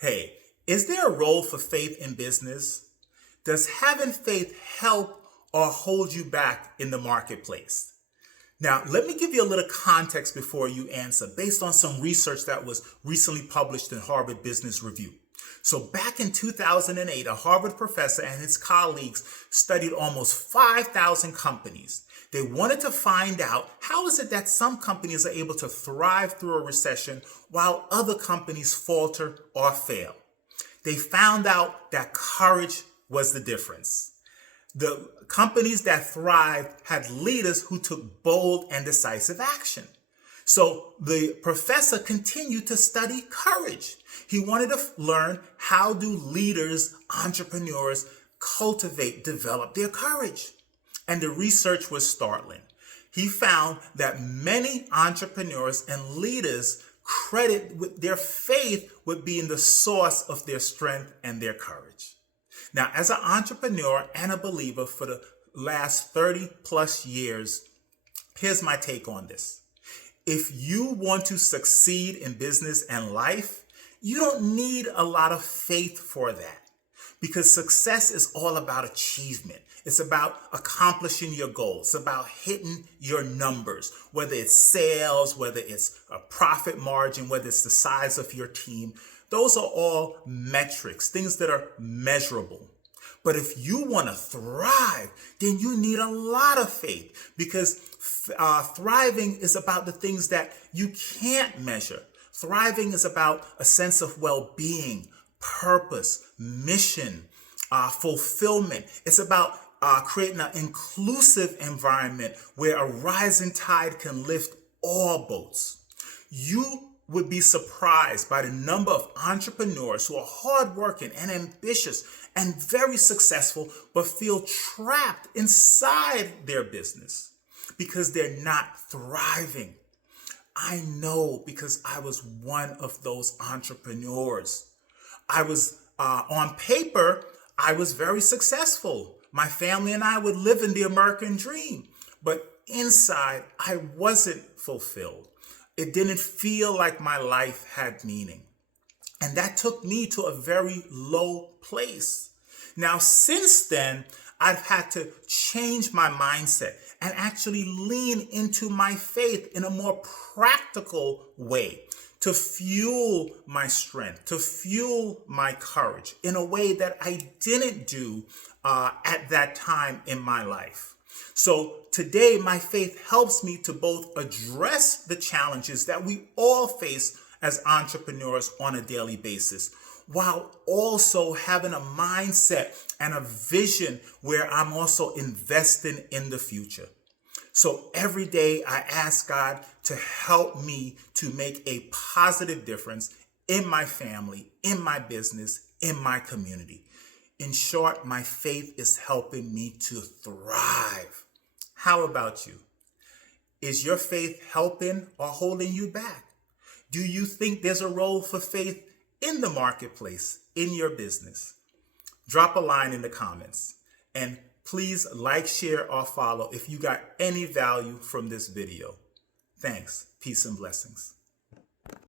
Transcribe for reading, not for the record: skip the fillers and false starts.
Hey, is there a role for faith in business? Does having faith help or hold you back in the marketplace? Now, let me give you a little context before you answer, based on some research that was recently published in Harvard Business Review. So back in 2008, a Harvard professor and his colleagues studied almost 5,000 companies. They wanted to find out how is it that some companies are able to thrive through a recession while other companies falter or fail. They found out that courage was the difference. The companies that thrived had leaders who took bold and decisive action. So the professor continued to study courage. He wanted to learn, how do leaders, entrepreneurs develop their courage? And the research was startling. He found that many entrepreneurs and leaders credit with their faith with being the source of their strength and their courage. Now, as an entrepreneur and a believer for the last 30 plus years, here's my take on this. If you want to succeed in business and life, you don't need a lot of faith for that, because success is all about achievement. It's about accomplishing your goals. It's about hitting your numbers, whether it's sales, whether it's a profit margin, whether it's the size of your team. Those are all metrics, things that are measurable. But if you want to thrive, then you need a lot of faith, because thriving is about the things that you can't measure. Thriving is about a sense of well-being, purpose, mission, fulfillment. It's about creating an inclusive environment where a rising tide can lift all boats. You would be surprised by the number of entrepreneurs who are hardworking and ambitious and very successful, but feel trapped inside their business because they're not thriving. I know, because I was one of those entrepreneurs. I was, on paper, I was very successful. My family and I would live in the American dream, but inside I wasn't fulfilled. It didn't feel like my life had meaning. And that took me to a very low place. Now, since then, I've had to change my mindset and actually lean into my faith in a more practical way to fuel my strength, to fuel my courage in a way that I didn't do at that time in my life. So today, my faith helps me to both address the challenges that we all face as entrepreneurs on a daily basis, while also having a mindset and a vision where I'm also investing in the future. So every day I ask God to help me to make a positive difference in my family, in my business, in my community. In short, my faith is helping me to thrive. How about you? Is your faith helping or holding you back? Do you think there's a role for faith in the marketplace, in your business? Drop a line in the comments, and please like, share, or follow if you got any value from this video. Thanks. Peace and blessings.